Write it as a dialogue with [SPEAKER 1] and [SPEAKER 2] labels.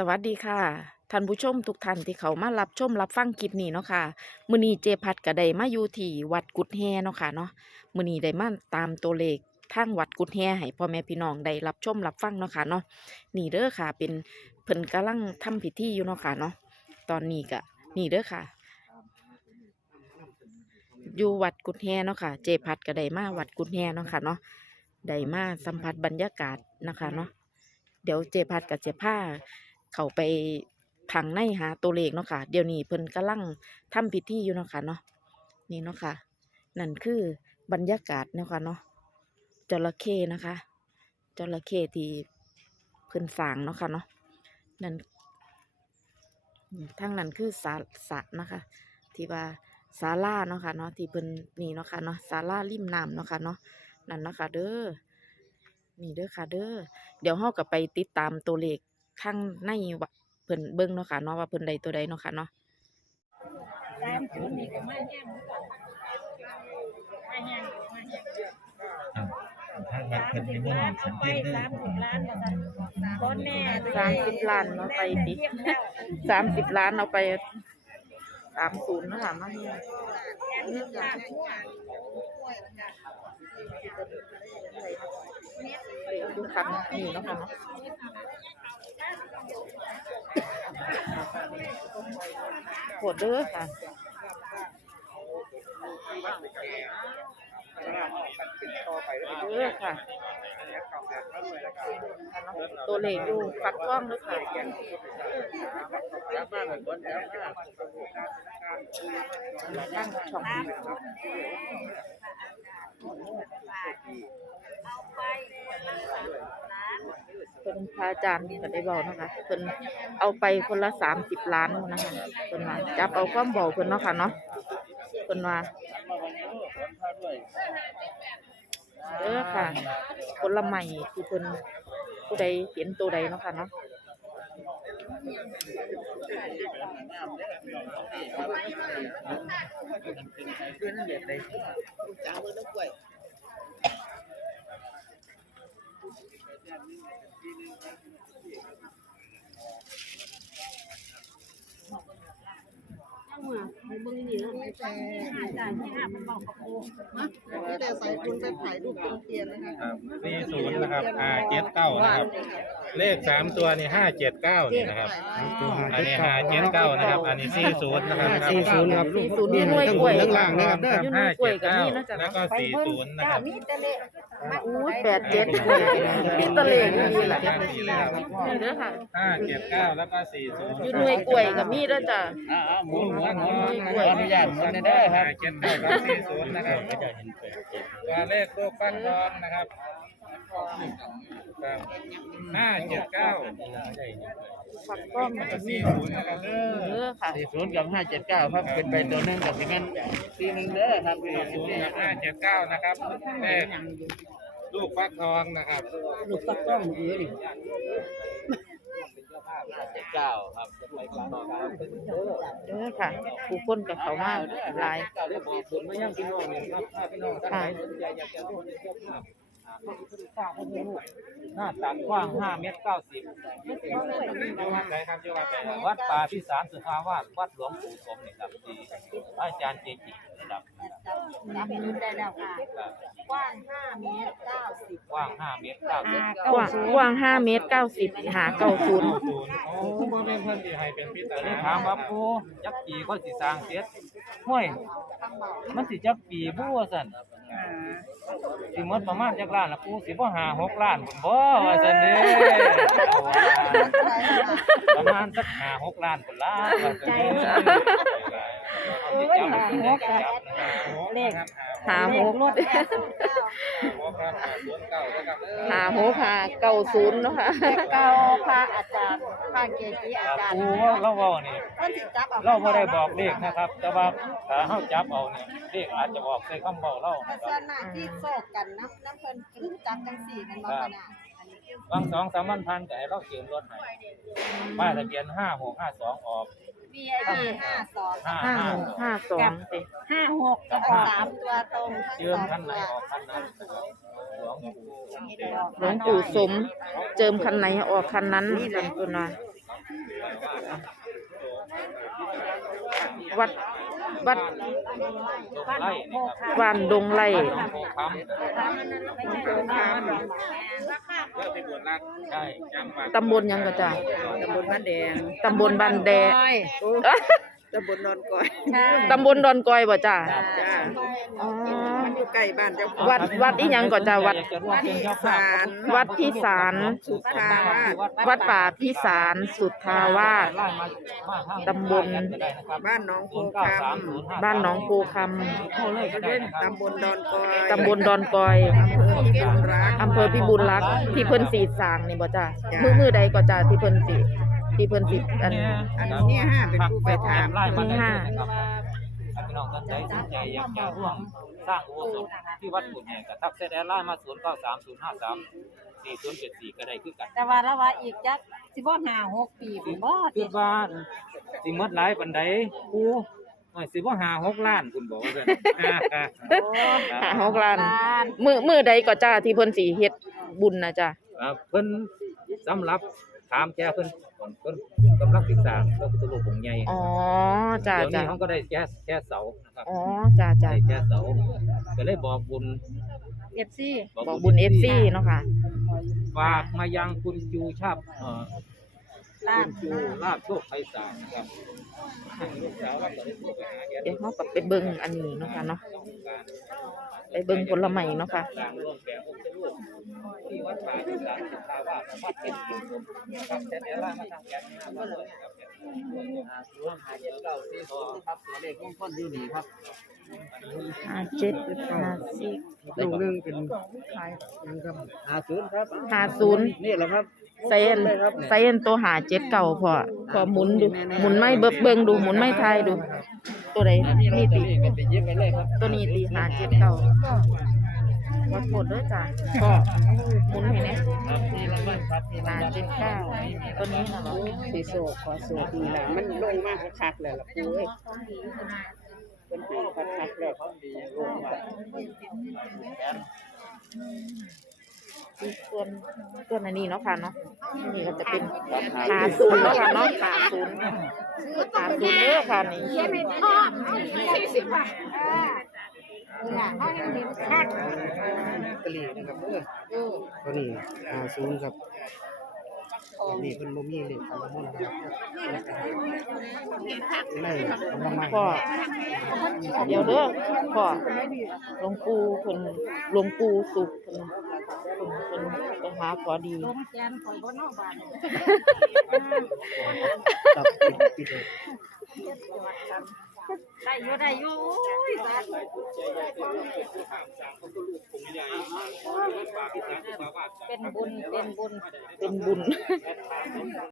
[SPEAKER 1] สวัสดีค่ะท่านผู้ชมทุกท่านที่เขามารับชมรับฟังคลิปนี้เนาะค่ะมือนีเจพัดก็ไดมาอยู่ที่วัดกุดแฮเนาะค่ะเนาะมือนีได้มาตามตัวเลขทางวัดกุดแฮให้พ่อแม่พี่น้องได้รับชมรับฟังเนาะค่ะเนาะนี่เด้อค่ะ เป็นเพิ่นกำลังทำพิธีอยู่เนาะค่ะเนาะตอนนี้ก็นี่เด้อค่ะ อยู่วัดกุดแฮเนาะค่ะ เจพัดก็ไดมาวัดกุดแฮเนาะค่ะเนาะได้มาสัมผัสบรรยากาศนะคะเนาะเดี๋ยวเจพัดกับเจผ้า เข้าไปทางในหาตัวเลขเนาะค่ะ เดี๋ยวนี้เพิ่นกำลังทำพิธีอยู่เนาะค่ะเนาะนี่เนาะค่ะ นั่นคือบรรยากาศเนาะค่ะเนาะจระเข้นะคะจระเข้ที่เพิ่นสร้างเนาะค่ะเนาะนั่นทางนั้นคือสาสะนะคะ ที่ว่าศาลาเนาะค่ะเนาะที่เพิ่นนี่เนาะค่ะเนาะศาลาริมน้ำเนาะค่ะเนาะนั่นเนาะค่ะเด้อนี่เด้อค่ะเด้อเดี๋ยวเฮาก็ไปติดตามตัวเลข ข้างในวัดเพิ่นเบิ่งเนาะค่ะเนาะว่าเพิ่นใดตัวใดเนาะค่ะเนาะ
[SPEAKER 2] ตามศูนย์นี่ก็มาแห้งเหมือนกันมาแห้งมาแห้ง
[SPEAKER 3] ครับทางวัด
[SPEAKER 2] สาม
[SPEAKER 3] เพิ่น
[SPEAKER 2] สิ
[SPEAKER 3] นิ
[SPEAKER 2] บ
[SPEAKER 3] มน
[SPEAKER 2] ล้าน
[SPEAKER 3] ต์ฉัน
[SPEAKER 2] ไป
[SPEAKER 3] เทียนเด้อ
[SPEAKER 2] สามสิบล้านมาสั่นก้อนแน่
[SPEAKER 1] สามสิบล้านเอาไปดิสามสิบล้านเอาไปสามศูนย์เนาะค่ะมาเนี่ยดูคันนี่เนาะค่ะเนาะโห ดเด้อค่ะเด้อค่ะ ตัวเลขอยู่ฝักกล้องเลยค่ะตั้งช่อง
[SPEAKER 2] เอาไปคนละสามล้าน
[SPEAKER 1] เป็นพระอาจารย์ก็ได้บอกนะคะเพิ่นเอาไปคนละสามสิบล้านนะคะเพิ่นว่าจับเอาความบอกเพิ่นเนาะค่ะเนาะเพิ่นว่าเด้อค่ะผลไม้ที่เพิ่นผู้ใดเห็นตัวใดเนาะค่ะเนาะ
[SPEAKER 4] ที่ แต่ใส่คุณไปถ่ายรูปเป็นเทียนนะคะ
[SPEAKER 3] สี่ศูนย์นะครับอ่าเจ็ดเก้านะครับ เลขสามตัวนี่ห้าเจ็ดเก้านี่นะครับ อันนี้ห้าเจ็ดเก้านะครับ อันนี้สี่ศูนย์นะครับ
[SPEAKER 5] สี่ศูนย์ครับ
[SPEAKER 1] สี่ศูนย์นี่หน่วยกล้วย
[SPEAKER 5] ข้างล่างนะครับ
[SPEAKER 3] ครับ
[SPEAKER 1] อยู่หน่
[SPEAKER 3] ห้า
[SPEAKER 1] วยกล้วย
[SPEAKER 3] เจ็ด
[SPEAKER 1] กับ
[SPEAKER 3] เก้า
[SPEAKER 1] นี่เนาะจ้ะ
[SPEAKER 3] แล้วก็สี่ศูนย์นะครับ
[SPEAKER 1] อู้แปดเจ็ดนี่ตะเลงนี่แหละนี่เด้อค่ะ
[SPEAKER 3] ห้าเจ็ดเก้าแล้วก็สี่ศูนย์
[SPEAKER 1] อยู่หน่วยกล้วยกับมีเด้อจ้ะ
[SPEAKER 3] หมุนหมุนหมุน
[SPEAKER 1] ขออนุญาตหมุนเด้อครับ
[SPEAKER 3] ห้าเจ็ดเก้ากับสี่ศูนย์นะครับตัวเลขลูกฟันทองนะครับครับ ห้าเจ็ดเก้า
[SPEAKER 1] ฝักกล้องกับมี
[SPEAKER 3] สี่ศูนย์นะครับเด้อ
[SPEAKER 1] เด้อค่ะ
[SPEAKER 5] สี่ศูนย์กับห้าเจ็ดเก้าครับเป็นไปตัวหนึงกับที่แม่นสี่หนึ่งเด้อครับ
[SPEAKER 3] สี่ศูนย์กับห้าเจ็ดเก้านะครับเลขลูกฟักทองนะครับ
[SPEAKER 5] ลูกตะกล้องเอ้ยเจ็ดเก้าครับ
[SPEAKER 1] เด้อค่ะผู้คนกับเขามาหลาย
[SPEAKER 5] ศูนย์ไม่ยังพี่น้องครับถ้าพี่น้องท่าน
[SPEAKER 1] ค่ะ
[SPEAKER 5] ใดสนใจอยากจะร่วมเป็นเจ้าภาพสร้างพระพุทธรูปหน้าตักกว้างห้าเมตรเก้าสิบ
[SPEAKER 3] อยู่วัดไหนครับอยู่วัดไหนครับ
[SPEAKER 5] วัดป่าพิสารสุภาวาสวัดหลวงปู่สมนี่ครับที่อาจารย์เจจิระดับนะครับ
[SPEAKER 2] นับนิ้วได้แล้วค่ะกว้างห้าเมตรเก้าสิบ
[SPEAKER 5] กว้างห้าเมตรเก้าสิบ
[SPEAKER 1] กว้างกว้างห้าเมตรเก้าสิบหาเก้าศูนย์
[SPEAKER 3] ศูนย์โอ้พ่อแม่เพื่อนที่ให้เป็นพิจาร
[SPEAKER 5] ได้
[SPEAKER 3] ณา
[SPEAKER 5] ถามว่าปูจักปีก็สิสร้างเสร็จห้วยมันสิจักปีบ่ว่าซั่น สิหมดประมาณจักล้านละปูสิบ่หาหกล้านพุ่นบ่ว่าซั่นเด้ประมาณสักห้าหกล้านพุ่นล่ะว่าซั่นเด้โอ้ยหาหก
[SPEAKER 3] เลข
[SPEAKER 1] หาหก
[SPEAKER 3] หกครับศูนย์เก้านะครับเด้อ
[SPEAKER 1] หาหกหาเก้าศูนย์เนาะค่ะ
[SPEAKER 2] เก้าพระอาจารย์พระเกจิอาจารย์
[SPEAKER 5] ปูเราเว้านี่
[SPEAKER 2] เพิ่นสิจับเอา
[SPEAKER 5] เราบ่ได้บอกเลขนะครับ แต่ว่าถ้าเฮาจับเอาเนี่ยเลขอาจจะบอกใส่คำเว้าเรานะค
[SPEAKER 2] ส่
[SPEAKER 5] รั
[SPEAKER 2] ว
[SPEAKER 5] บ
[SPEAKER 2] นมากที่โซกกันน้ำน้ำเพิ่นคือจับจังสี่แมันบ่คะน่ะอันนี้คือบา
[SPEAKER 5] งสองสามวันพันก็ให้เราเขียนรถให้ป้ายทะเบียนห้าหกห้าสองออก
[SPEAKER 2] VIP ห้าสอง
[SPEAKER 5] ห้า
[SPEAKER 1] ห้า
[SPEAKER 5] ห้า
[SPEAKER 1] หกห้าสองสิ
[SPEAKER 2] ห้าหกกับสามตัวตรงทั้ง
[SPEAKER 5] เจิ
[SPEAKER 2] ส
[SPEAKER 5] ม
[SPEAKER 2] อง
[SPEAKER 5] คันไหน
[SPEAKER 2] ตัว
[SPEAKER 5] ออกคันนั้นนะครับหลวงปู่
[SPEAKER 1] หลวงปู่สม เจิมคันไหนออกคันนั้นกันตัวน่ะวัด วัด
[SPEAKER 5] ไล่นี่ครับ
[SPEAKER 1] วานดงไร่
[SPEAKER 5] บ้านหนองโพคำใช่
[SPEAKER 1] ตำบลหยังก็จ้ะ
[SPEAKER 4] ตำบลบ้านแดง
[SPEAKER 1] ตำบลบันแดง
[SPEAKER 4] ตำบลนอนก่อย
[SPEAKER 1] ตำบลดอนกอยบ่จ้ะ
[SPEAKER 4] จ้า
[SPEAKER 1] อ๋อ
[SPEAKER 4] มันอยู่ใกล้บ้านเจ้าของ
[SPEAKER 1] วัดวัดอีหยังก็จ้ะวัด
[SPEAKER 5] จะร่วมเป็นเจ้าภาพ
[SPEAKER 1] วัดพิสาร
[SPEAKER 4] สุทาวาส
[SPEAKER 1] วัดป่าพิสารสุทธาวาสตำบล
[SPEAKER 4] บ้านหนองโพคำ
[SPEAKER 1] บ้านหนองโพค
[SPEAKER 5] โทรเลยก็ได้นะครับ
[SPEAKER 4] ตำบลดอนกอยำ
[SPEAKER 1] ตำบลดอนกอย
[SPEAKER 4] อำเภอพิบูลรักษ์
[SPEAKER 1] อำเภอพิบูลรักษ์ที่เพิ่นสีสร้างนี่บ่จ้ะ
[SPEAKER 4] จ้ะ
[SPEAKER 1] มือมือใดก็จ้ะที่เพิ่นสิ ที่เพิ่นสิอัน
[SPEAKER 4] อันนี้ห้าเป็นผู้ไปถาม
[SPEAKER 5] ไล่มาได้
[SPEAKER 1] ห้า
[SPEAKER 5] เลยนะครับถ้าพี่น้องสนใจสนใจอยากจะร่วมสร้างอุโบสถที่วัดกุฎแห่งกับทักเซตแอร์ไลน์มา0 9 3 0 5 3 4 0 7 4ก็ได้คือกัน
[SPEAKER 2] แต่ว่าละว่าอีกจักสิบ่ห้าหกปีผมบ่
[SPEAKER 5] คื
[SPEAKER 2] ติ
[SPEAKER 5] อว่าสิหมดหลายปานใดกูไม่สิบ่หาหกล้านคุณบอกว่าซั่น
[SPEAKER 1] หาหกล้านมือมือใดก็จ้ะที่เพิ่นสิเฮ็ดบุญนะจ้ะ
[SPEAKER 5] อ่าเพิ่นสำหรับถามแกเพิ่น เพิ่นกำลังศึกษาพระพุทธรูปองค์ใหญ่
[SPEAKER 1] อ๋อจ้ะ
[SPEAKER 5] เดี๋ยว
[SPEAKER 1] จ้ะ
[SPEAKER 5] นี้เขาก็ได้แค่แค่เสานะครับ
[SPEAKER 1] อ๋อจ้ะจ้ะ
[SPEAKER 5] ได้แค่เสาก็เลยบอกบุญ
[SPEAKER 2] เอฟซี
[SPEAKER 1] บอกบุญ FC เนาะค่ะ
[SPEAKER 5] ฝากมายังคุณจูชาบเอ่อ
[SPEAKER 2] ล้า
[SPEAKER 5] คุ
[SPEAKER 2] น
[SPEAKER 5] ณจูลาบโชคไพศาลนะครับลูกสาวว่าจะได้โทรไปหาแก
[SPEAKER 1] เดี๋ยวเราก็ไปเบิ่งอันนี้เนาะค่ะเนาะไปเบิ่งผลไม้เนาะค่ะ
[SPEAKER 5] สร้างร่วมแบบองค์รูปที่ วัดป่าที่สามสิบทาวาสวัดเป็นจุดชมครับแต่เดี๋ยวล่ามาทางแกนมาเลยครับร่วมหาเจ็ดเก้าสี่สองครับตัวเลขมงคลอยู่นี่ครับ
[SPEAKER 1] ห้าเจ็ดห้าสิบ
[SPEAKER 5] ลูกนึงเป็นหาศูนย์ครับ
[SPEAKER 1] ห้าศูนย์
[SPEAKER 5] นี่แหละครับ
[SPEAKER 1] ไซเอนไซเอนตัวหาเจ็ดเก่าพอพอหมุนดูหมุนไม่เบิ่งเบิ่งดูหมุนไม่ทายดู ตัวไหนนี่ตีตัวนี้ตีหาเจ็ดเก่า วัดโคตรเด้อจ้ะก็หมุนให้แน่
[SPEAKER 5] ครับนี่รางวัลครับนี่
[SPEAKER 1] หาเจ็ดเก้าตัวนี้นะเหรอ
[SPEAKER 4] สีโศกขอโศกดีละมันลงมากคักๆเลยล่ะปูเอ้ยเป็นให้คักๆเลย
[SPEAKER 5] ดีลงมา
[SPEAKER 1] ส่วนส่วนอันนี้เนาะค่ะเนาะนี่ก็จะเป็นหาศูนย์เนาะค่ะเนาะหาศูนย์หาศูนย์เด้อค่ะนี่
[SPEAKER 2] สี่สิบบาท เนี่ยเขายังมีคัก
[SPEAKER 6] ตะลีนะครับเออตัวนี้อ่าศูนย์ครับตัวนี้เพิ่นบ่มีเลขคำนวณนะครับไม่บ่มา
[SPEAKER 1] พ่อเดี๋ยวเด้อพ่อหลวงปู่เพิ่นหลวงปู่สุขเพิ่นเพิ่นเพิ่นไปหาขอดี
[SPEAKER 2] ลงแกนข่อยบ่นอกบ้าน
[SPEAKER 6] ตับปิดปิดเลย
[SPEAKER 2] ได้อยู่ได้อยู่โอ้ยสาธุเป็นบุญเป็นบุญ
[SPEAKER 1] เป็นบุญ